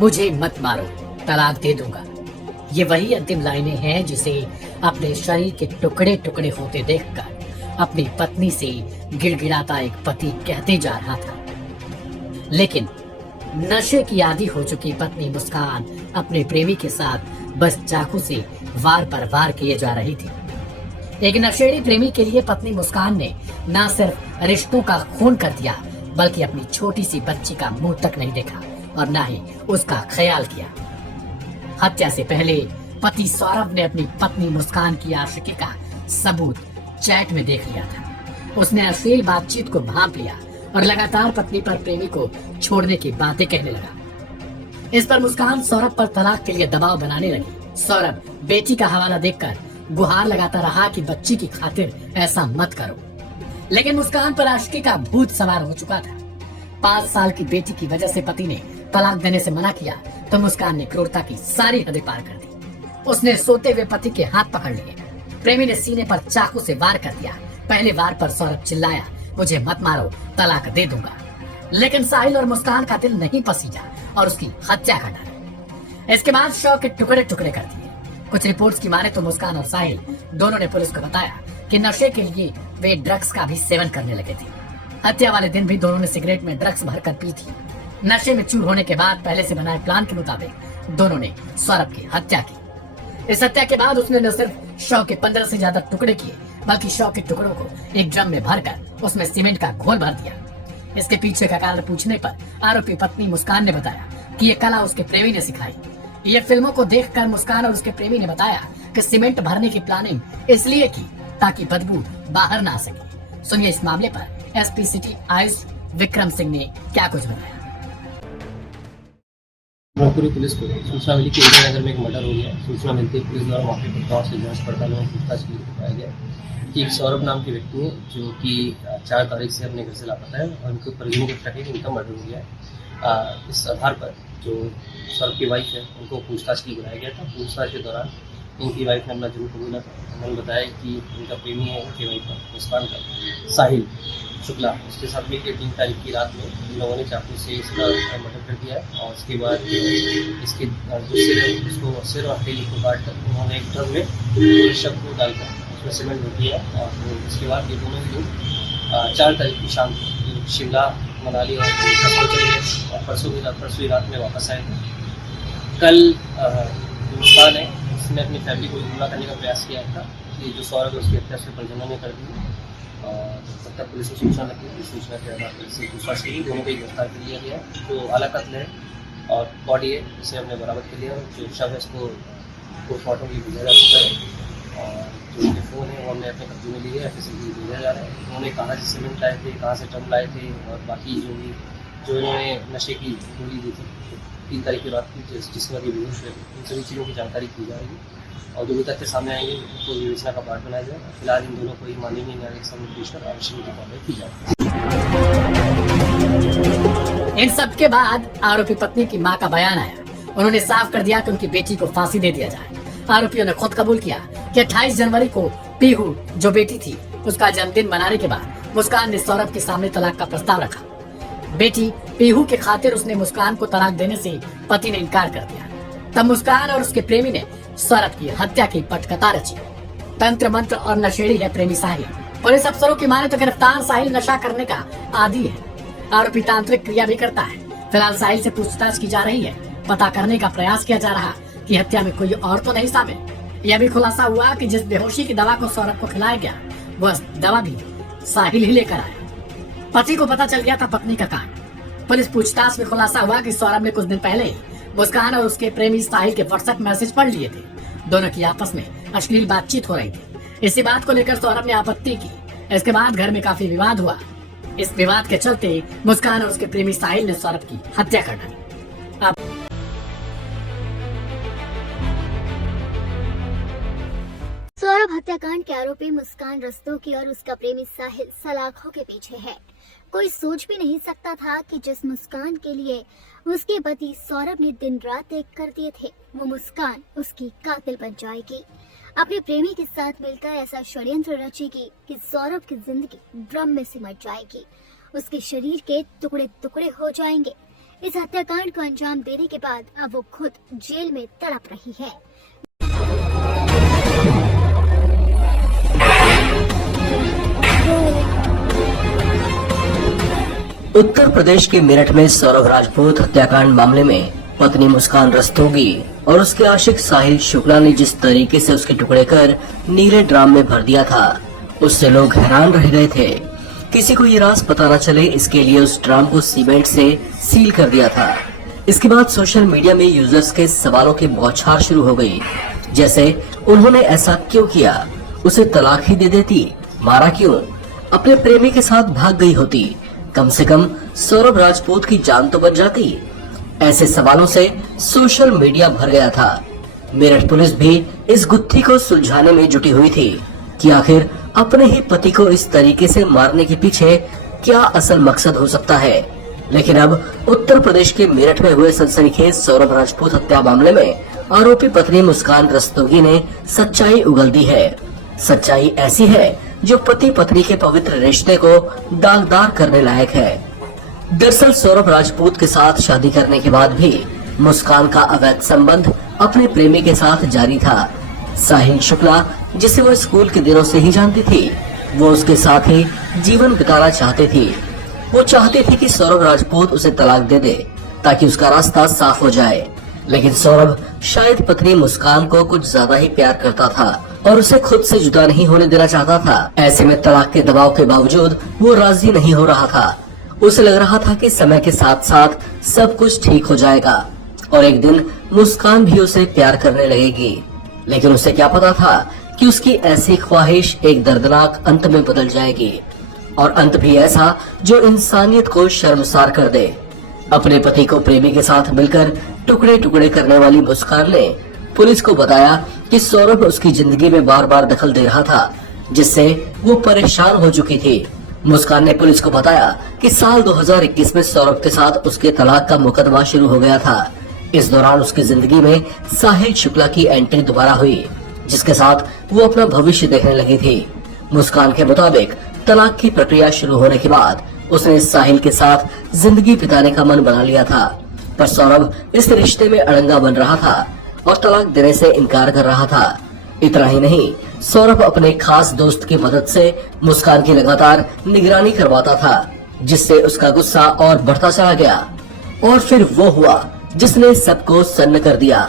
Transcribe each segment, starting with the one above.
मुझे मत मारो, तलाक दे दूंगा। ये वही अंतिम लाइनें हैं जिसे अपने शरीर के टुकड़े टुकड़े होते देखकर अपनी पत्नी से गिड़गिड़ाता एक पति कहते जा रहा था। लेकिन नशे की आदी हो चुकी पत्नी मुस्कान अपने प्रेमी के साथ बस चाकू से वार पर वार किए जा रही थी। एक नशेड़ी प्रेमी के लिए पत्नी मुस्कान ने न सिर्फ रिश्तों का खून कर दिया, बल्कि अपनी छोटी सी बच्ची का मुंह तक नहीं देखा और न ही उसका ख्याल किया। हत्या से पहले पति सौरभ ने अपनी पत्नी मुस्कान की आशिकी का सबूत चैट में देख लिया था। उसने अश्लील बातचीत को भांप लिया और लगातार पत्नी पर प्रेमी को छोड़ने की बातें कहने लगा। इस पर मुस्कान सौरभ पर तलाक के लिए दबाव बनाने लगी। सौरभ बेटी का हवाला देखकर गुहार लगाता रहा कि बच्ची की खातिर ऐसा मत करो, लेकिन मुस्कान पर आशिकी का भूत सवार हो चुका था। 5 साल की बेटी की वजह से पति ने तलाक देने से मना किया तो मुस्कान ने क्रूरता की सारी हदें पार कर दी। उसने सोते हुए पति के हाथ पकड़ लिए। प्रेमी ने सीने पर चाकू से वार कर दिया। पहले वार पर सौरभ चिल्लाया, मुझे मत मारो, तलाक दे दूंगा। लेकिन साहिल और मुस्कान का दिल नहीं पसीजा और उसकी हत्या कर डाली। इसके बाद शव के टुकड़े टुकड़े कर दिए। कुछ रिपोर्ट्स की माने तो मुस्कान और साहिल दोनों ने पुलिस को बताया कि नशे के लिए वे ड्रग्स का भी सेवन करने लगे थे। हत्या वाले दिन भी दोनों ने सिगरेट में ड्रग्स भरकर पी थी। नशे में चूर होने के बाद पहले से बनाए प्लान के मुताबिक दोनों ने सौरभ की हत्या की। इस हत्या के बाद उसने न सिर्फ शव के 15 से ज्यादा टुकड़े किए, बल्कि शव के टुकड़ों को एक ड्रम में भरकर उसमें सीमेंट का घोल भर दिया। इसके पीछे का कारण पूछने पर आरोपी पत्नी मुस्कान ने बताया कि ये कला उसके प्रेमी ने सिखाई। ये फिल्मों को देखकर मुस्कान और उसके प्रेमी ने बताया कि सीमेंट भरने की प्लानिंग इसलिए की ताकि बदबू बाहर ना आ सके। सुनिए इस मामले पर एसपी सिटी आयुष विक्रम सिंह ने क्या कुछ बताया। पूरी पुलिस को सूचना मिली कि नगर में एक मर्डर हो गया। सूचना मिलती है पुलिस द्वारा मौके पर पहुंच से जांच पड़ताल में पूछताछ के लिए पाया गया कि एक सौरभ नाम के व्यक्ति है जो कि 4 तारीख से अपने घर से लापता है और उनको परिजनों को शक है कि उनका मर्डर हो गया है। इस आधार पर जो सौरभ की वाइफ है उनको पूछताछ के लिए बुलाया गया था। पूछताछ के दौरान उनकी वाइफ ने अपना जुर्म कबूला था। उन्होंने बताया कि उनका प्रेमी है उनकी वाइफ का मुस्कान का साहिल शुक्ला, उसके साथ मिलकर 3 तारीख की रात में इन लोगों ने चाकू से इसका मर्डर कर दिया है और उसके बाद इसके उसको सिर और हथेली को काट कर उन्होंने एक ड्रम में शव को डालकर उसमें सीमेंट भर दिया और उसके बाद ये दोनों लोग 4 तारीख की शाम को शिमला मनाली और कसौल चले गए और परसों की रात में वापस आए थे। कल मुस्कान है उसने अपनी फैमिली को गुमराह करने का प्रयास किया था कि जो सौरभ उसकी हत्या से परिजनों ने कर दी और तब तक पुलिस को सूचना लगी थी। सूचना के आधार पर इसे पूछताछ की दोनों को गिरफ्तार कर लिया गया। जो आला कत्ल है और बॉडी है इसे हमने बरामद कर लिया। जो शव है इसको पोस्टमार्टम के लिए भेजा जा चुका है और जो उनके फ़ोन है वो हमने अपने कब्जे में लिए एफएसएल के लिए भेजा जा रहा है। उन्होंने कहाँ से सीमेंट लाए थे, कहाँ से ड्रम लाए थे और बाकी जो इन्होंने नशे की गोली दी थी 3 तारीख की रात की जिसके बाद ये बेहोश हुए इन सभी चीज़ों की जानकारी की जाएगी और जो भी तथ्य सामने आएंगे उनको विवेचना का पार्ट बनाया जाएगा। फिलहाल इन दोनों को ही माननीय न्यायालय के सामने पेश कर आवश्यक कार्रवाई की जाएगी। इन सब के बाद आरोपी पत्नी की मां का बयान आया। उन्होंने साफ कर दिया कि उनकी बेटी को फांसी दे दिया जाए। आरोपियों ने खुद कबूल किया कि 28 जनवरी को पीहू जो बेटी थी उसका जन्मदिन मनाने के बाद मुस्कान ने सौरभ के सामने तलाक का प्रस्ताव रखा। बेटी पीहू के खातिर उसने मुस्कान को तलाक देने से पति ने इनकार कर दिया। तब मुस्कान और उसके प्रेमी ने सौरभ की हत्या की पटकथा रची। तंत्र मंत्र और नशेड़ी है प्रेमी साहिल। पुलिस अफसरों की माने तो गिरफ्तार साहिल नशा करने का आदी है। आरोपी तांत्रिक क्रिया भी करता है। फिलहाल साहिल से पूछताछ की जा रही है। पता करने का प्रयास किया जा रहा कि हत्या में कोई और तो नहीं शामिल। यह भी खुलासा हुआ कि जिस बेहोशी की दवा को सौरभ को खिलाया गया वह दवा भी साहिल ही लेकर आया। पति को पता चल गया था पत्नी का कांड। पुलिस पूछताछ में खुलासा हुआ कि सौरभ ने कुछ दिन पहले ही मुस्कान और उसके प्रेमी साहिल के व्हाट्सएप मैसेज पढ़ लिए थे। दोनों की आपस में अश्लील बातचीत हो रही थी। इसी बात को लेकर सौरभ ने आपत्ति की। इसके बाद घर में काफी विवाद हुआ। इस विवाद के चलते मुस्कान और उसके प्रेमी साहिल ने सौरभ की हत्या कर डाली। सौरभ हत्याकांड के आरोपी मुस्कान रस्तोगी और उसका प्रेमी साहिल सलाखों के पीछे है। कोई सोच भी नहीं सकता था कि जिस मुस्कान के लिए उसके पति सौरभ ने दिन रात एक कर दिए थे, वो मुस्कान उसकी कातिल बन जाएगी। अपने प्रेमी के साथ मिलकर ऐसा षड्यंत्र रचेगी कि सौरभ की जिंदगी ड्रम में सिमट जाएगी। उसके शरीर के टुकड़े टुकड़े हो जाएंगे। इस हत्याकांड को अंजाम देने के बाद अब वो खुद जेल में तड़प रही है। उत्तर प्रदेश के मेरठ में सौरभ राजपूत हत्याकांड मामले में पत्नी मुस्कान रस्तोगी और उसके आशिक साहिल शुक्ला ने जिस तरीके से उसके टुकड़े कर नीले ड्राम में भर दिया था, उससे लोग हैरान रह गए थे। किसी को ये राज पता न चले, इसके लिए उस ड्राम को सीमेंट से सील कर दिया था। इसके बाद सोशल मीडिया में यूजर्स के सवालों की बौछार शुरू हो गई, जैसे उन्होंने ऐसा क्यों किया, उसे तलाक ही दे देती, मारा क्यों, अपने प्रेमी के साथ भाग गई होती, कम से कम सौरभ राजपूत की जान तो बच जाती। ऐसे सवालों से सोशल मीडिया भर गया था। मेरठ पुलिस भी इस गुत्थी को सुलझाने में जुटी हुई थी कि आखिर अपने ही पति को इस तरीके से मारने के पीछे क्या असल मकसद हो सकता है। लेकिन अब उत्तर प्रदेश के मेरठ में हुए सनसनीखेज सौरभ राजपूत हत्या मामले में आरोपी पत्नी मुस्कान रस्तोगी ने सच्चाई उगल दी है। सच्चाई ऐसी है जो पति पत्नी के पवित्र रिश्ते को दागदार करने लायक है। दरअसल सौरभ राजपूत के साथ शादी करने के बाद भी मुस्कान का अवैध संबंध अपने प्रेमी के साथ जारी था। साहिल शुक्ला, जिसे वो स्कूल के दिनों से ही जानती थी, वो उसके साथ ही जीवन बिताना चाहती थी। वो चाहती थी कि सौरभ राजपूत उसे तलाक दे दे ताकि उसका रास्ता साफ हो जाए। लेकिन सौरभ शायद पत्नी मुस्कान को कुछ ज्यादा ही प्यार करता था और उसे खुद से जुदा नहीं होने देना चाहता था। ऐसे में तलाक के दबाव के बावजूद वो राजी नहीं हो रहा था। उसे लग रहा था कि समय के साथ साथ सब कुछ ठीक हो जाएगा और एक दिन मुस्कान भी उसे प्यार करने लगेगी। लेकिन उसे क्या पता था कि उसकी ऐसी ख्वाहिश एक दर्दनाक अंत में बदल जाएगी, और अंत भी ऐसा जो इंसानियत को शर्मसार कर दे। अपने पति को प्रेमी के साथ मिलकर टुकड़े टुकड़े करने वाली मुस्कान ने पुलिस को बताया कि सौरभ उसकी जिंदगी में बार बार दखल दे रहा था, जिससे वो परेशान हो चुकी थी। मुस्कान ने पुलिस को बताया कि साल 2021 में सौरभ के साथ उसके तलाक का मुकदमा शुरू हो गया था। इस दौरान उसकी जिंदगी में साहिल शुक्ला की एंट्री दोबारा हुई, जिसके साथ वो अपना भविष्य देखने लगी थी। मुस्कान के मुताबिक तलाक की प्रक्रिया शुरू होने के बाद उसने साहिल के साथ जिंदगी बिताने का मन बना लिया था, पर सौरभ इस रिश्ते में अड़ंगा बन रहा था और तलाक देने से इनकार कर रहा था। इतना ही नहीं, सौरभ अपने खास दोस्त की मदद से मुस्कान की लगातार निगरानी करवाता था, जिससे उसका गुस्सा और बढ़ता चला गया। और फिर वो हुआ जिसने सबको सन्न कर दिया।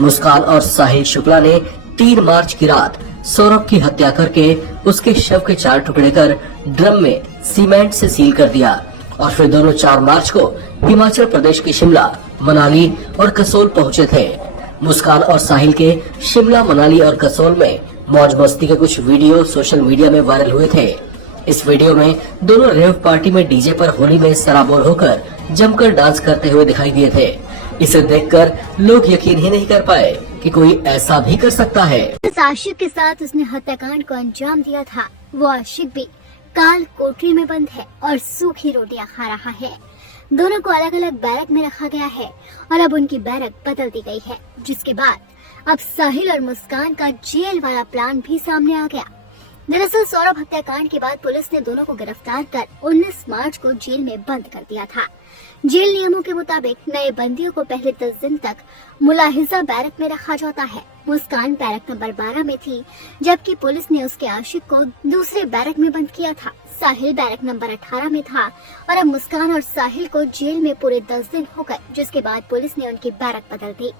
मुस्कान और साहिल शुक्ला ने 3 मार्च की रात सौरभ की हत्या करके उसके शव के 4 टुकड़े कर ड्रम में सीमेंट से सील कर दिया और फिर दोनों 4 मार्च को हिमाचल प्रदेश के शिमला, मनाली और कसोल पहुंचे थे। मुस्कान और साहिल के शिमला, मनाली और कसोल में मौज मस्ती के कुछ वीडियो सोशल मीडिया में वायरल हुए थे। इस वीडियो में दोनों रेव पार्टी में डीजे पर होली में सराबोर होकर जमकर डांस करते हुए दिखाई दिए थे। इसे देखकर लोग यकीन ही नहीं कर पाए कि कोई ऐसा भी कर सकता है। जिस आशिक के साथ उसने हत्याकांड को अंजाम दिया था, वो आशिक भी काल कोठरी में बंद है और सूखी रोटियां खा रहा है। दोनों को अलग अलग बैरक में रखा गया है और अब उनकी बैरक बदल दी गई है, जिसके बाद अब साहिल और मुस्कान का जेल वाला प्लान भी सामने आ गया। दरअसल सौरभ हत्याकांड के बाद पुलिस ने दोनों को गिरफ्तार कर 19 मार्च को जेल में बंद कर दिया था। जेल नियमों के मुताबिक नए बंदियों को पहले 10 दिन तक मुलाहिजा बैरक में रखा जाता है। मुस्कान बैरक नंबर 12 में थी, जबकि पुलिस ने उसके आशिक को दूसरे बैरक में बंद किया था। साहिल बैरक नंबर 18 में था और अब मुस्कान और साहिल को जेल में पूरे 10 दिन हो गए, जिसके बाद पुलिस ने उनकी बैरक बदल दी।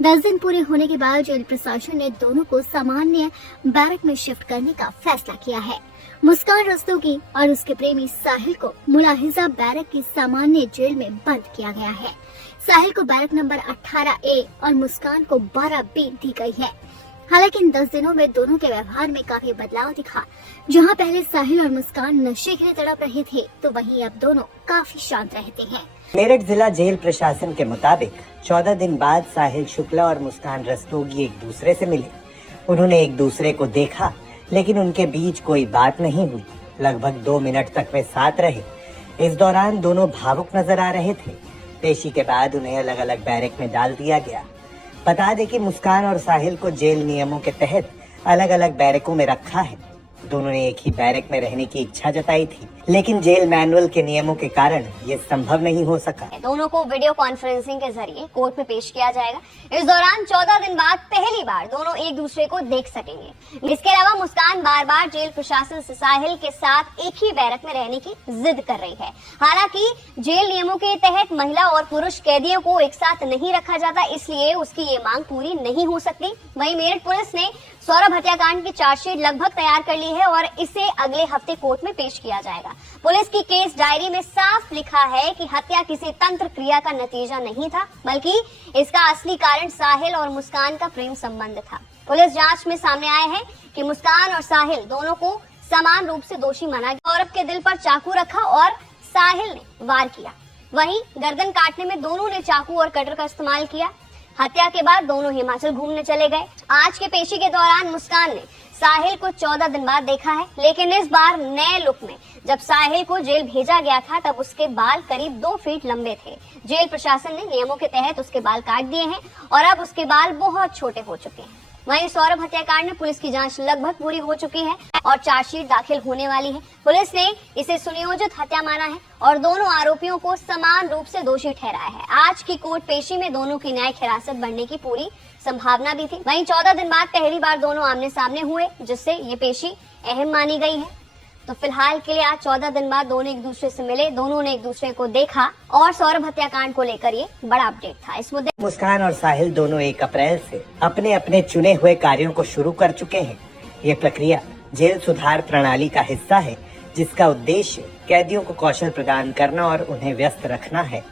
10 दिन पूरे होने के बाद जेल प्रशासन ने दोनों को सामान्य बैरक में शिफ्ट करने का फैसला किया है। मुस्कान रस्तोगी और उसके प्रेमी साहिल को मुलाहिजा बैरक की सामान्य जेल में बंद किया गया है। साहिल को बैरक नंबर 18A और मुस्कान को 12B दी गई है। हालांकि इन 10 दिनों में दोनों के व्यवहार में काफी बदलाव दिखा। जहां पहले साहिल और मुस्कान नशे के लिए तड़प रहे थे, तो वहीं अब दोनों काफी शांत रहते हैं। मेरठ जिला जेल प्रशासन के मुताबिक 14 दिन बाद साहिल शुक्ला और मुस्कान रस्तोगी एक दूसरे से मिले। उन्होंने एक दूसरे को देखा, लेकिन उनके बीच कोई बात नहीं हुई। लगभग 2 मिनट तक वे साथ रहे। इस दौरान दोनों भावुक नजर आ रहे थे। पेशी के बाद उन्हें अलग अलग बैरक में डाल दिया गया। बता दें कि मुस्कान और साहिल को जेल नियमों के तहत अलग अलग बैरकों में रखा है। दोनों ने एक ही बैरक में रहने की इच्छा जताई थी, लेकिन जेल मैनुअल के नियमों के कारण ये संभव नहीं हो सका। दोनों को वीडियो कॉन्फ्रेंसिंग के जरिए कोर्ट में पेश किया जाएगा। इस दौरान 14 दिन बाद पहली बार दोनों एक दूसरे को देख सकेंगे। इसके अलावा मुस्कान बार बार जेल प्रशासन से साहिल के साथ एक ही बैरक में रहने की जिद कर रही है। हालांकि जेल नियमों के तहत महिला और पुरुष कैदियों को एक साथ नहीं रखा जाता, इसलिए उसकी ये मांग पूरी नहीं हो सकती। वहीं मेरठ पुलिस ने सौरभ हत्याकांड की चार्जशीट लगभग तैयार कर ली है और इसे अगले हफ्ते कोर्ट में पेश किया जाएगा। पुलिस की केस डायरी में साफ लिखा है कि हत्या किसी तंत्र क्रिया का नतीजा नहीं था, बल्कि इसका असली कारण साहिल और मुस्कान का प्रेम संबंध था। पुलिस जांच में सामने आया है कि मुस्कान और साहिल दोनों को समान रूप से दोषी माना गया। सौरभ के दिल पर चाकू रखा और साहिल ने वार किया। वहीं गर्दन काटने में दोनों ने चाकू और कटर का इस्तेमाल किया। हत्या के बाद दोनों हिमाचल घूमने चले गए। आज के पेशी के दौरान मुस्कान ने साहिल को 14 दिन बाद देखा है, लेकिन इस बार नए लुक में। जब साहिल को जेल भेजा गया था तब उसके बाल करीब 2 फीट लंबे थे। जेल प्रशासन ने नियमों के तहत उसके बाल काट दिए हैं और अब उसके बाल बहुत छोटे हो चुके हैं। वहीं सौरभ हत्याकांड में पुलिस की जांच लगभग पूरी हो चुकी है और चार्जशीट दाखिल होने वाली है। पुलिस ने इसे सुनियोजित हत्या माना है और दोनों आरोपियों को समान रूप से दोषी ठहराया है। आज की कोर्ट पेशी में दोनों की न्यायिक हिरासत बढ़ने की पूरी संभावना भी थी। वहीं 14 दिन बाद पहली बार दोनों आमने सामने हुए, जिससे ये पेशी अहम मानी गई है। तो फिलहाल के लिए आज 14 दिन बाद दोनों एक दूसरे से मिले, दोनों ने एक दूसरे को देखा और सौरभ हत्याकांड को लेकर ये बड़ा अपडेट था। इस मुद्दे मुस्कान और साहिल दोनों 1 अप्रैल से अपने अपने चुने हुए कार्यों को शुरू कर चुके हैं। ये प्रक्रिया जेल सुधार प्रणाली का हिस्सा है, जिसका उद्देश्य कैदियों को कौशल प्रदान करना और उन्हें व्यस्त रखना है।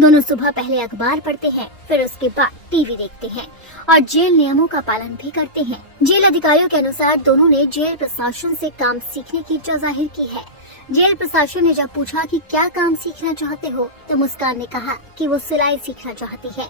दोनों सुबह पहले अखबार पढ़ते हैं, फिर उसके बाद टीवी देखते हैं और जेल नियमों का पालन भी करते हैं। जेल अधिकारियों के अनुसार दोनों ने जेल प्रशासन से काम सीखने की इच्छा जाहिर की है। जेल प्रशासन ने जब पूछा कि क्या काम सीखना चाहते हो, तो मुस्कान ने कहा कि वो सिलाई सीखना चाहती है।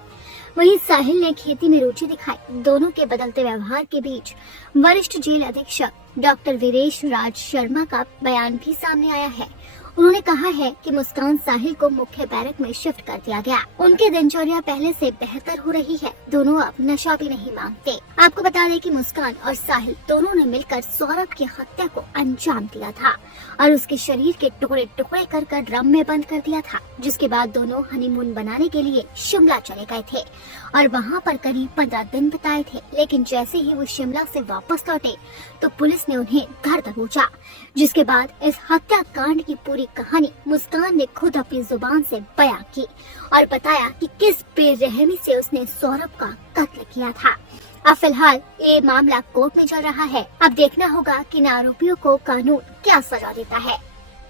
वहीं साहिल ने खेती में रुचि दिखाई। दोनों के बदलते व्यवहार के बीच वरिष्ठ जेल अधीक्षक डॉक्टर वीरेश राज शर्मा का बयान भी सामने आया है। उन्होंने कहा है कि मुस्कान साहिल को मुख्य बैरक में शिफ्ट कर दिया गया। उनकी दिनचर्या पहले से बेहतर हो रही है। दोनों अब नशा भी नहीं मांगते। आपको बता दें कि मुस्कान और साहिल दोनों ने मिलकर सौरभ की हत्या को अंजाम दिया था और उसके शरीर के टुकड़े टुकड़े कर ड्रम में बंद कर दिया था, जिसके बाद दोनों हनीमून बनाने के लिए शिमला चले गए थे और वहाँ पर करीब 15 दिन बिताए थे। लेकिन जैसे ही वो शिमला से वापस लौटे तो पुलिस ने उन्हें घर दबोचा, जिसके बाद इस हत्याकांड की पूरी कहानी मुस्कान ने खुद अपनी जुबान से बयां की और बताया कि किस बेरहमी से उसने सौरभ का कत्ल किया था। अब फिलहाल ये मामला कोर्ट में चल रहा है। अब देखना होगा कि इन आरोपियों को कानून क्या सजा देता है।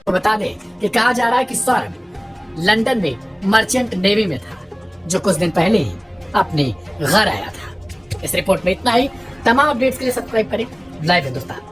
तो बता दें कि कहा जा रहा है कि सौरभ लंदन में मर्चेंट नेवी में था, जो कुछ दिन पहले ही अपने घर आया था। इस रिपोर्ट में इतना ही। तमाम अपडेट्स के लिए सब्सक्राइब करें लाइव हिंदुस्तान।